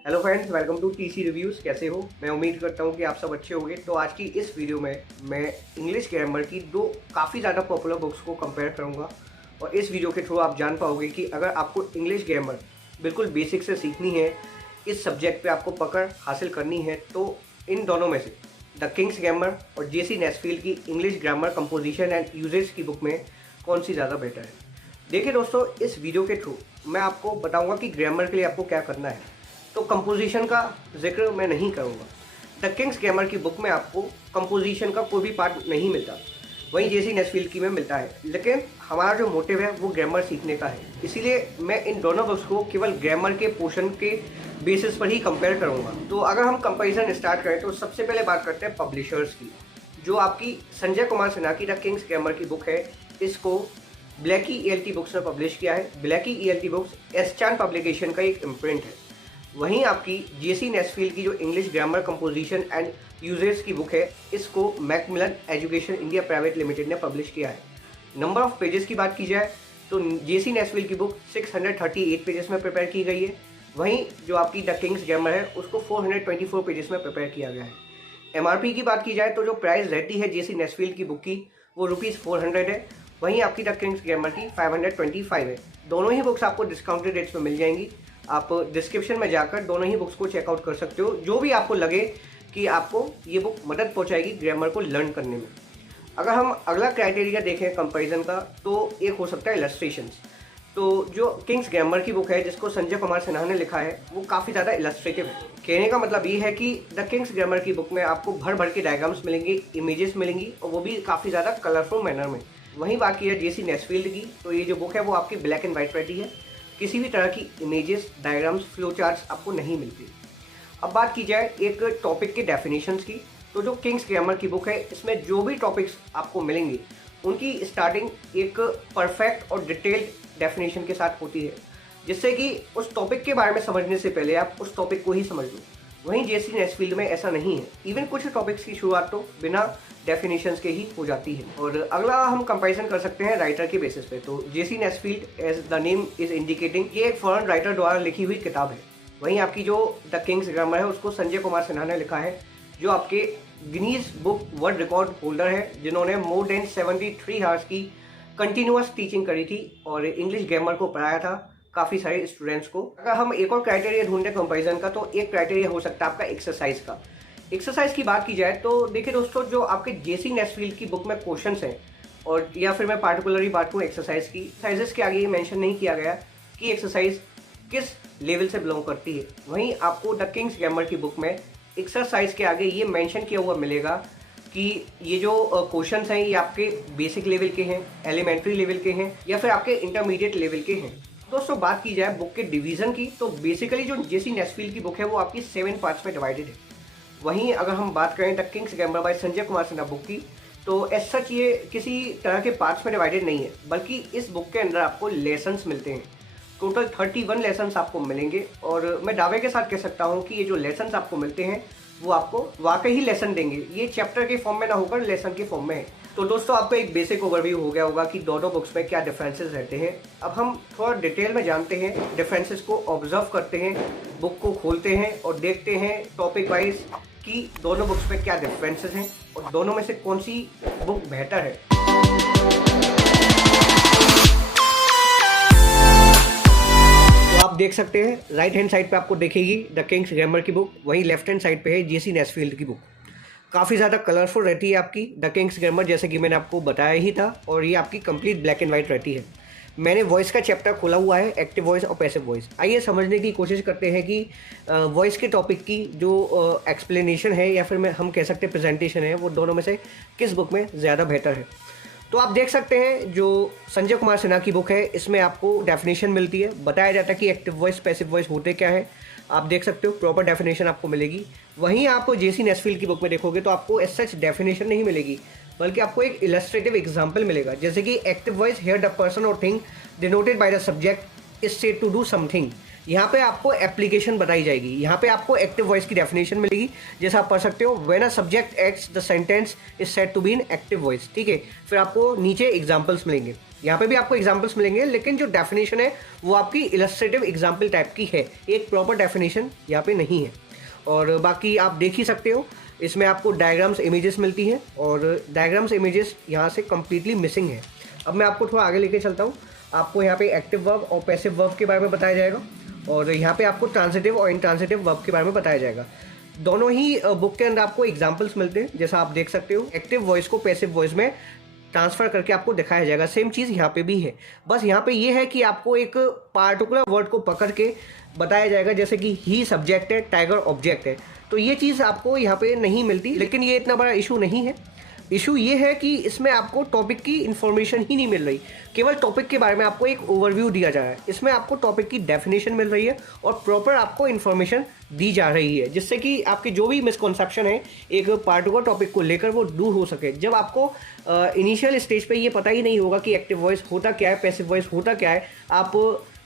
Hello friends, welcome to TC reviews. कैसे हो? मैं उम्मीद करता हूँ कि आप सब अच्छे होंगे। तो आज की इस वीडियो में मैं इंग्लिश ग्रामर की दो काफ़ी ज़्यादा पॉपुलर बुक्स को कंपेयर करूँगा और इस वीडियो के थ्रू आप जान पाओगे कि अगर आपको इंग्लिश ग्रामर बिल्कुल बेसिक से सीखनी है, इस सब्जेक्ट पे आपको पकड़ हासिल करनी है, तो इन दोनों में से द किंग्स ग्रामर और जेसी नेस्फील्ड की English grammar composition and usage की बुक में कौन सी ज़्यादा बेटर है। देखिए दोस्तों, इस वीडियो के थ्रू मैं आपको बताऊँगा कि ग्रामर के लिए आपको क्या करना है। तो कंपोजिशन का जिक्र मैं नहीं करूँगा। द किंग्स ग्रामर की बुक में आपको कंपोजिशन का कोई भी पार्ट नहीं मिलता, वहीं जेसी नेस्फील्ड की में मिलता है। लेकिन हमारा जो मोटिव है वो ग्रामर सीखने का है, इसीलिए मैं इन दोनों बुक्स को केवल ग्रामर के पोर्शन के बेसिस पर ही कंपेयर करूँगा। तो अगर हम कंपेरिजन स्टार्ट करें तो सबसे पहले बात करते हैं पब्लिशर्स की। जो आपकी संजय कुमार सिन्हा की द किंग्स ग्रामर की बुक है, इसको ब्लैकी ईएलटी बुक्स ने पब्लिश किया है। ब्लैकी ईएलटी बुक्स एस्चान पब्लिकेशन का एक इम्प्रिंट है। वहीं आपकी जेसी नेस्फील्ड की जो English grammar composition and uses की बुक है, इसको Macmillan education India private limited ने पब्लिश किया है। नंबर ऑफ पेजेस की बात की जाए तो जेसी नेस्फील्ड की बुक 638 पेजेस में प्रिपेयर की गई है, वहीं जो आपकी द किंग्स ग्रामर है उसको 424 पेजेस में प्रिपेयर किया गया है। एमआरपी की बात की जाए तो जो प्राइस रहती है जेसी नेस्फील्ड की बुक की वो ₹400 है, वहीं आपकी द किंग्स ग्रामर की 525 है। दोनों ही बुक्स आपको डिस्काउंटेड रेट्स में मिल जाएंगी। आप डिस्क्रिप्शन में जाकर दोनों ही बुक्स को चेकआउट कर सकते हो, जो भी आपको लगे कि आपको ये बुक मदद पहुंचाएगी ग्रामर को लर्न करने में। अगर हम अगला क्राइटेरिया देखें कंपैरिजन का, तो एक हो सकता है इलस्ट्रेशंस। तो जो किंग्स ग्रामर की बुक है जिसको संजय कुमार सिन्हा ने लिखा है, वो काफ़ी ज़्यादा इलस्ट्रेटिव है। कहने का मतलब ये है कि द किंग्स ग्रामर की बुक में आपको भर भर के डायग्राम्स मिलेंगे, इमेजेस मिलेंगी, और वो भी काफ़ी ज़्यादा कलरफुल मैनर में। वहीं बात की है जेसी नेस्फील्ड की, तो ये जो बुक है वो आपकी ब्लैक एंड वाइट रहती है, किसी भी तरह की इमेजेस, डायग्राम्स, फ्लो चार्ट्स आपको नहीं मिलती। अब बात की जाए एक टॉपिक के डेफिनेशंस की, तो जो किंग्स ग्रामर की बुक है इसमें जो भी टॉपिक्स आपको मिलेंगे उनकी स्टार्टिंग एक परफेक्ट और डिटेल्ड डेफिनेशन के साथ होती है, जिससे कि उस टॉपिक के बारे में समझने से पहले आप उस टॉपिक को ही समझ लो। वहीं जेसी नेस्फील्ड में ऐसा नहीं है। इवन कुछ टॉपिक्स की शुरुआत तो बिना डेफिनेशंस के ही हो जाती है। और अगला हम कंपैरिजन कर सकते हैं राइटर के बेसिस पे। तो J C Nesfield, as the name is indicating, ये एक फॉरेन राइटर द्वारा लिखी हुई किताब है। वहीं आपकी जो द किंग्स ग्रामर है उसको संजय कुमार सिन्हा ने लिखा है, जो आपके Guinness book world record holder है, जिन्होंने मोर देन 73 आवर्स की कंटिन्यूअस टीचिंग करी थी और इंग्लिश ग्रामर को पढ़ाया था काफ़ी सारे स्टूडेंट्स को। अगर हम एक और क्राइटेरिया ढूंढें कंपैरिजन का, तो एक क्राइटेरिया हो सकता है आपका एक्सरसाइज का। एक्सरसाइज की बात की जाए तो देखिए दोस्तों, जो आपके जेसी नेस्फील्ड की बुक में क्वेश्चंस हैं, और या फिर मैं पार्टिकुलरली बात करूँ एक्सरसाइज की, एक्सरसाइजेस के आगे ये मेंशन नहीं किया गया कि एक्सरसाइज किस लेवल से बिलोंग करती है। वहीं आपको द किंग्स ग्रामर की बुक में एक्सरसाइज के आगे ये मेंशन किया हुआ मिलेगा कि ये जो क्वेश्चंस हैं ये आपके बेसिक लेवल के हैं, एलिमेंट्री लेवल के हैं, या फिर आपके इंटरमीडिएट लेवल के हैं। दोस्तों, बात की जाए बुक के डिवीजन की, तो बेसिकली जो जेसी नेस्फील्ड की बुक है वो आपकी 7 पार्ट्स में डिवाइडेड है। वहीं अगर हम बात करें the King's grammar bye Sanjay Kumar Sinha book की, तो एज सच ये किसी तरह के पार्ट्स में डिवाइडेड नहीं है, बल्कि इस बुक के अंदर आपको लेसन्स मिलते हैं। टोटल 31 लेसन्स आपको मिलेंगे, और मैं दावे के साथ कह सकता हूँ कि ये जो लेसन्स आपको मिलते हैं वो आपको वाकई ही लेसन देंगे। ये चैप्टर के फॉर्म में ना होकर लेसन के फॉर्म में है। तो दोस्तों, आपको एक बेसिक ओवरव्यू हो गया होगा कि दोनों बुक्स में क्या डिफरेंसेस रहते हैं। अब हम थोड़ा डिटेल में जानते हैं, डिफरेंसेस को ऑब्जर्व करते हैं, बुक को खोलते हैं और देखते हैं टॉपिक वाइज कि दोनों बुक्स में क्या डिफरेंसेस हैं और दोनों में से कौन सी बुक बेहतर है। तो आप देख सकते हैं राइट हैंड साइड पे आपको देखेगी द किंग्स ग्रामर की बुक, वहीं लेफ्ट हैंड साइड पे है जेसी नेस्फील्ड की बुक। काफ़ी ज़्यादा कलरफुल रहती है आपकी द किंग्स ग्रामर, जैसे कि मैंने आपको बताया ही था, और ये आपकी कंप्लीट ब्लैक एंड वाइट रहती है। मैंने वॉइस का चैप्टर खोला हुआ है, एक्टिव वॉइस और पैसिव वॉइस। आइए समझने की कोशिश करते हैं कि वॉइस के टॉपिक की जो एक्सप्लेनेशन है, या फिर हम कह सकते हैं प्रेजेंटेशन है, वो दोनों में से किस बुक में ज़्यादा बेहतर है। तो आप देख सकते हैं जो संजय कुमार सिन्हा की बुक है, इसमें आपको डेफिनेशन मिलती है, बताया जाता है कि एक्टिव वॉइस पैसिव वॉइस होते क्या है। आप देख सकते हो प्रॉपर डेफिनेशन आपको मिलेगी। वहीं आप जेसी नेस्फील्ड की बुक में देखोगे तो आपको एज सच डेफिनेशन नहीं मिलेगी, बल्कि आपको एक इलस्ट्रेटिव एग्जाम्पल मिलेगा, जैसे कि active voice, here the person और thing denoted by the subject is said to do something. यहाँ पे आपको एप्लीकेशन बताई जाएगी। यहाँ पे आपको एक्टिव वॉइस की डेफिनेशन मिलेगी, जैसा आप पढ़ सकते हो, when a subject acts the sentence is said to be in active voice. ठीक है, फिर आपको नीचे एग्जांपल्स मिलेंगे। यहाँ पे भी आपको एग्जाम्पल्स मिलेंगे, लेकिन जो डेफिनेशन है वो आपकी इलस्ट्रेटिव एग्जाम्पल टाइप की है, एक प्रॉपर डेफिनेशन यहाँ पे नहीं है। और बाकी आप देख ही सकते हो इसमें आपको डायग्राम्स इमेजेस मिलती हैं, और डायग्राम्स इमेजेस यहाँ से कम्प्लीटली मिसिंग है। अब मैं आपको थोड़ा आगे लेके चलता हूँ। आपको यहाँ पे एक्टिव वर्ब और पैसिव वर्ब के बारे में बताया जाएगा, और यहाँ पे आपको ट्रांजिटिव और इंट्रांजिटिव वर्ब के बारे में बताया जाएगा। दोनों ही बुक के अंदर आपको एग्जाम्पल्स मिलते हैं, जैसा आप देख सकते हो। एक्टिव वॉइस को पैसिव वॉइस में ट्रांसफर करके आपको दिखाया जाएगा। सेम चीज़ यहाँ पे भी है, बस यहाँ पे ये है कि आपको एक पार्टिकुलर वर्ड को पकड़ के बताया जाएगा, जैसे कि ही सब्जेक्ट है, टाइगर ऑब्जेक्ट है। तो ये चीज़ आपको यहाँ पे नहीं मिलती, लेकिन ये इतना बड़ा इशू नहीं है। इशू ये है कि इसमें आपको टॉपिक की इन्फॉर्मेशन ही नहीं मिल रही, केवल टॉपिक के बारे में आपको एक ओवरव्यू दिया जा रहा है। इसमें आपको टॉपिक की डेफिनेशन मिल रही है और प्रॉपर आपको इन्फॉर्मेशन दी जा रही है, जिससे कि आपकी जो भी मिसकॉन्सेप्शन है एक पार्टिकुलर टॉपिक को लेकर वो दूर हो सके। जब आपको इनिशियल स्टेज पे ये पता ही नहीं होगा कि एक्टिव वॉइस होता क्या है, पैसिव वॉइस होता क्या है, आप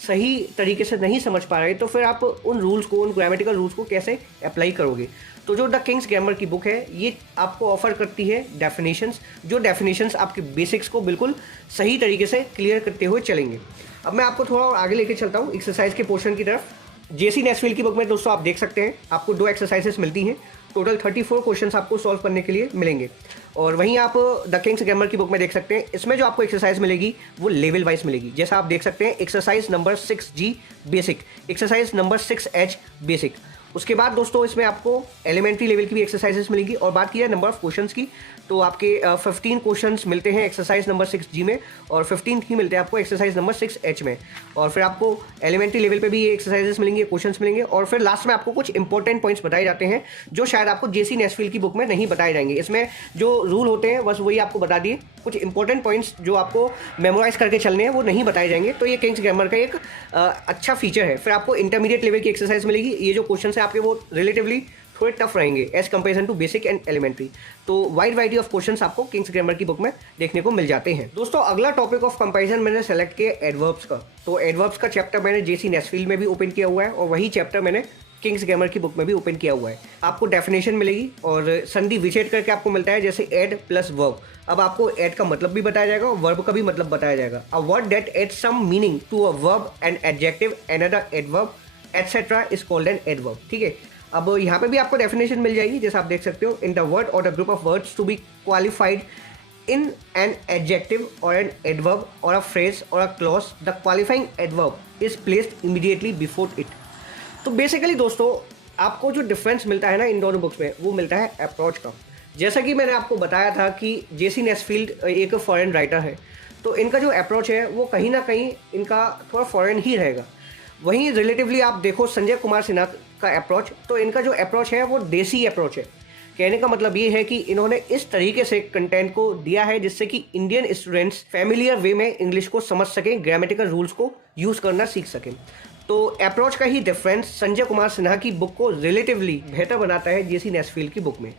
सही तरीके से नहीं समझ पा रहे, तो फिर आप उन रूल्स को, उन ग्रामेटिकल रूल्स को कैसे अप्लाई करोगे। तो जो द किंग्स ग्रामर की बुक है ये आपको ऑफर करती है डेफिनेशंस, जो डेफिनेशंस आपके बेसिक्स को बिल्कुल सही तरीके से क्लियर करते हुए चलेंगे। अब मैं आपको थोड़ा और आगे लेके चलता हूँ एक्सरसाइज के पोर्शन की तरफ। जेसी नेस्फील्ड की बुक में दोस्तों आप देख सकते हैं आपको 2 एक्सरसाइजेस मिलती हैं। टोटल 34 क्वेश्चंस आपको सॉल्व करने के लिए मिलेंगे। और वहीं आप द किंग्स ग्रामर की बुक में देख सकते हैं, इसमें जो आपको एक्सरसाइज मिलेगी वो लेवल वाइज मिलेगी। जैसा आप देख सकते हैं exercise number 6G basic, exercise number 6H basic. उसके बाद दोस्तों इसमें आपको एलिमेंट्री लेवल की भी एक्सरसाइजेस मिलेगी। और बात की जाए नंबर ऑफ क्वेश्चंस की, तो आपके 15 क्वेश्चंस मिलते हैं एक्सरसाइज नंबर 6G में, और 15 ही मिलते हैं आपको एक्सरसाइज नंबर 6H में। और फिर आपको एलिमेंट्री लेवल पे भी ये एक्सरसाइजेस मिलेंगे, क्वेश्चंस मिलेंगे। और फिर लास्ट में आपको कुछ इंपॉर्टेंट पॉइंट्स बताए जाते हैं जो शायद आपको जेसी नेस्फील्ड की बुक में नहीं बताए जाएंगे। इसमें जो रूल होते हैं बस वही आपको बता दिए, कुछ इंपॉर्टेंट पॉइंट्स जो आपको मेमोराइज करके चलने हैं वो नहीं बताए जाएंगे। तो ये किंग्स ग्रामर का एक अच्छा फीचर है। फिर आपको इंटरमीडिएट लेवल की एक्सरसाइज मिलेगी। ये जो क्वेश्चन है आपके वो रिलेटिवली थोड़े टफ रहेंगे as comparison to basic and elementary. तो वाइड वैरायटी ऑफ क्वेश्चंस आपको किंग्स ग्रामर की बुक में देखने को मिल जाते हैं। दोस्तों अगला टॉपिक ऑफ कंपैरिजन मैंने सेलेक्ट किया एडवर्ब्स का। तो एडवर्ब्स का चैप्टर मैंने जेसी नेस्फील्ड में भी ओपन किया हुआ है, और वही चैप्टर मैंने किंग्स ग्रामर की बुक में भी ओपन किया हुआ है। आपको डेफिनेशन मिलेगी और संधि विच्छेद करके आपको मिलता है, जैसे एड प्लस वर्ब। अब आपको एड का मतलब भी बताया जाएगा और वर्ब का भी मतलब बताया जाएगा। A word that adds some meaning to a verb and adjective another adverb etcetera is called an adverb. ठीक है, अब यहाँ पे भी आपको डेफिनेशन मिल जाएगी, जैसे आप देख सकते हो। इन द वर्ड और the group of words to be qualified in an adjective or an adverb or a phrase or a clause, the qualifying adverb is placed immediately before it। तो basically दोस्तों आपको जो difference मिलता है ना इन दोनों books में, वो मिलता है अप्रोच का। जैसा कि मैंने आपको बताया था कि जेसी नेस्फील्ड एक फॉरेन राइटर है, तो इनका जो अप्रोच है वो कहीं ना कहीं इनका थोड़ा फॉरेन ही रहेगा। वहीं रिलेटिवली आप देखो संजय कुमार सिन्हा का अप्रोच, तो इनका जो अप्रोच है वो देसी अप्रोच है। कहने का मतलब ये है कि इन्होंने इस तरीके से कंटेंट को दिया है जिससे कि इंडियन स्टूडेंट्स फैमिलियर वे में इंग्लिश को समझ सकें, ग्रामेटिकल रूल्स को यूज़ करना सीख सकें। तो अप्रोच का ही डिफरेंस संजय कुमार सिन्हा की बुक को रिलेटिवली बेहतर बनाता है जेसी नेस्फील्ड की बुक में।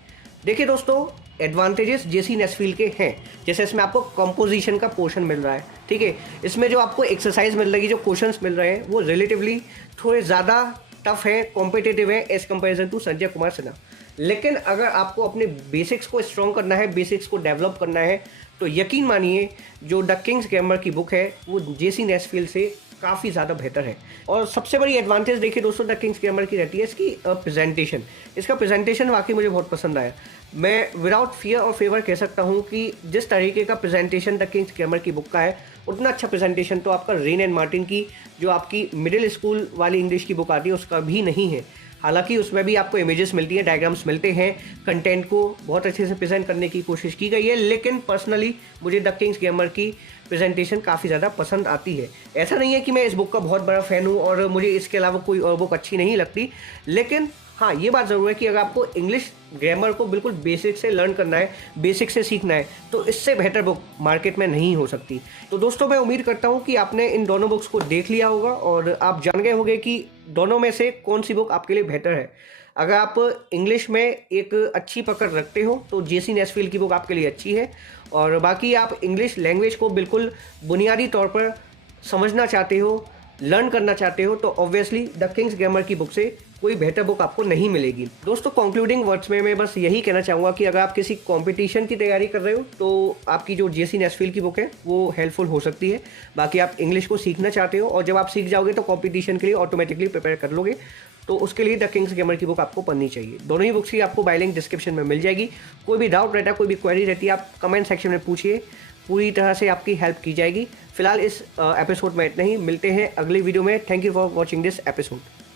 देखिए दोस्तों एडवांटेजेस जेसी नेस्फील्ड के हैं, जैसे इसमें आपको कंपोजिशन का पोर्शन मिल रहा है। ठीक है, इसमें जो आपको एक्सरसाइज मिल रही है, जो क्वेश्चंस मिल रहे हैं वो रिलेटिवली थोड़े ज़्यादा टफ है, कॉम्पिटिटिव है as comparison to Sanjay Kumar Sinha. लेकिन अगर आपको अपने बेसिक्स को स्ट्रॉन्ग करना है, बेसिक्स को डेवलप करना है, तो यकीन मानिए जो द किंग्स ग्रामर की बुक है वो जेसी नेस्फील्ड से काफ़ी ज़्यादा बेहतर है। और सबसे बड़ी एडवांटेज देखिए दोस्तों द किंग्स ग्रामर की रहती है इसकी प्रेजेंटेशन। इसका प्रेजेंटेशन वाकई मुझे बहुत पसंद आया। मैं विदाउट फियर और फेवर कह सकता हूँ कि जिस तरीके का प्रेजेंटेशन द किंग्स ग्रामर की बुक का है, उतना अच्छा प्रेजेंटेशन तो आपका रेन एंड मार्टिन की जो आपकी मिडिल स्कूल वाली इंग्लिश की बुक आती है उसका भी नहीं है। हालांकि उसमें भी आपको इमेजेस मिलती हैं, डायग्राम्स मिलते हैं, कंटेंट को बहुत अच्छे से प्रेजेंट करने की कोशिश की गई है, लेकिन पर्सनली मुझे द किंग्स ग्रामर की प्रेजेंटेशन काफ़ी ज़्यादा पसंद आती है। ऐसा नहीं है कि मैं इस बुक का बहुत बड़ा फ़ैन हूँ और मुझे इसके अलावा कोई और बुक अच्छी नहीं लगती, लेकिन हाँ ये बात ज़रूर है कि अगर आपको इंग्लिश ग्रामर को बिल्कुल बेसिक से लर्न करना है, बेसिक से सीखना है, तो इससे बेहतर बुक मार्केट में नहीं हो सकती। तो दोस्तों मैं उम्मीद करता हूँ कि आपने इन दोनों बुक्स को देख लिया होगा और आप जान गए होंगे कि दोनों में से कौन सी बुक आपके लिए बेहतर है। अगर आप इंग्लिश में एक अच्छी पकड़ रखते हो तो जेसी नेस्फील्ड की बुक आपके लिए अच्छी है, और बाकी आप इंग्लिश लैंग्वेज को बिल्कुल बुनियादी तौर पर समझना चाहते हो लर्न करना चाहते हो तो ऑब्वियसली द किंग्स ग्रामर की बुक से कोई बेहतर बुक आपको नहीं मिलेगी। दोस्तों कंक्लूडिंग वर्ड्स में मैं बस यही कहना चाहूँगा कि अगर आप किसी कंपटीशन की तैयारी कर रहे हो तो आपकी जो जेसी नेस्फील्ड की बुक है वो हेल्पफुल हो सकती है। बाकी आप इंग्लिश को सीखना चाहते हो और जब आप सीख जाओगे तो कॉम्पिटिशन के लिए ऑटोमेटिकली प्रिपेयर कर लोगे, तो उसके लिए द किंग्स ग्रामर की बुक आपको पढ़नी चाहिए। दोनों ही बुक्स की आपको बाय लिंक डिस्क्रिप्शन में मिल जाएगी। कोई भी डाउट रहता है, कोई भी क्वेरी रहती है, आप कमेंट सेक्शन में पूछिए, पूरी तरह से आपकी हेल्प की जाएगी। फिलहाल इस एपिसोड में इतना ही, मिलते हैं अगली वीडियो में। Thank you for watching this episode.